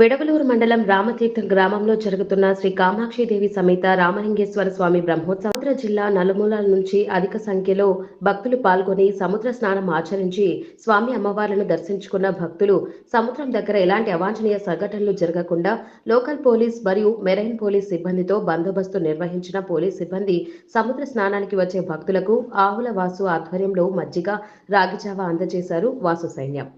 విడవలూరు మండలం రామతీర్థం గ్రామంలో జరుగుతున్న శ్రీ కామాక్షిదేవి సమేత రామలింగేశ్వర స్వామి బ్రహ్మోత్సవం సముద్ర జిల్లా నలుమూలల నుంచి అధిక సంఖ్యలో భక్తులు పాల్గొని సముద్ర స్నానం ఆచరించి స్వామి అమ్మవార్లను దర్శించుకున్న భక్తులు సముద్రం దగ్గర ఎలాంటి అవాంఛనీయ సంఘటనలు జరగకుండా లోకల్ పోలీస్ మరియు మెరైన్ పోలీస్ సిబ్బందితో బందోబస్తు నిర్వహించిన పోలీస్ సిబ్బంది సముద్ర స్నానానికి వచ్చే భక్తులకు ఆవుల వాసు ఆధ్వర్యంలో మజ్జిగ రాగిజావ అందజేశారు వాసు సైన్యం.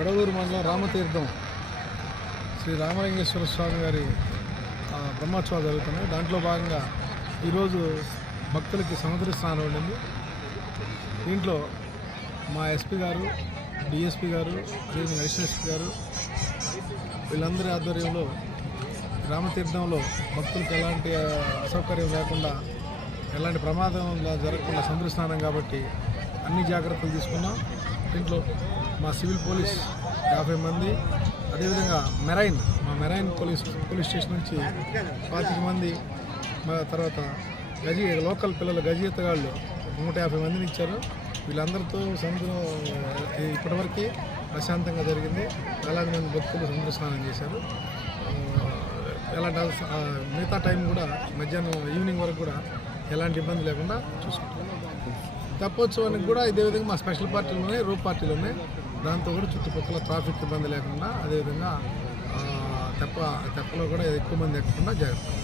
విడవలూరు మండలం రామతీర్థం శ్రీ రామలింగేశ్వర స్వామి గారి బ్రహ్మోత్సవాలు జరుగుతున్నాయి. దాంట్లో భాగంగా ఈరోజు భక్తులకి సముద్ర స్నానం ఉండింది. దీంట్లో మా ఎస్పీ గారు, డిఎస్పీ గారు, అదేవిధంగా అడిషనల్ ఎస్పీ గారు వీళ్ళందరి ఆధ్వర్యంలో రామతీర్థంలో భక్తులకు ఎలాంటి అసౌకర్యం లేకుండా, ఎలాంటి ప్రమాదం జరగకుండా సముద్ర స్నానం కాబట్టి అన్ని జాగ్రత్తలు తీసుకున్నాం. దీంట్లో మా సివిల్ పోలీస్ 50 మంది, అదేవిధంగా మా మెరైన్ పోలీస్ స్టేషన్ నుంచి 25 మంది, తర్వాత లోకల్ పిల్లలు గజీతగాళ్ళు 150 మందిని ఇచ్చారు. వీళ్ళందరితో సముద్రం ఇప్పటివరకు ప్రశాంతంగా జరిగింది. వేలాది మంది భక్తులు సముద్ర స్నానం చేశారు. ఎలాంటి మిగతా టైం కూడా మధ్యాహ్నం ఈవినింగ్ వరకు కూడా ఎలాంటి ఇబ్బంది లేకుండా చూసుకుంటాం. తెప్పోత్సవానికి కూడా ఇదే విధంగా మా స్పెషల్ పార్టీలు ఉన్నాయి, రూప్ పార్టీలు ఉన్నాయి. దాంతో కూడా చుట్టుపక్కల ట్రాఫిక్ ఇబ్బంది లేకుండా, అదేవిధంగా తెప్పలో కూడా ఎక్కువ మంది ఎక్కకుండా జాగ్రత్త.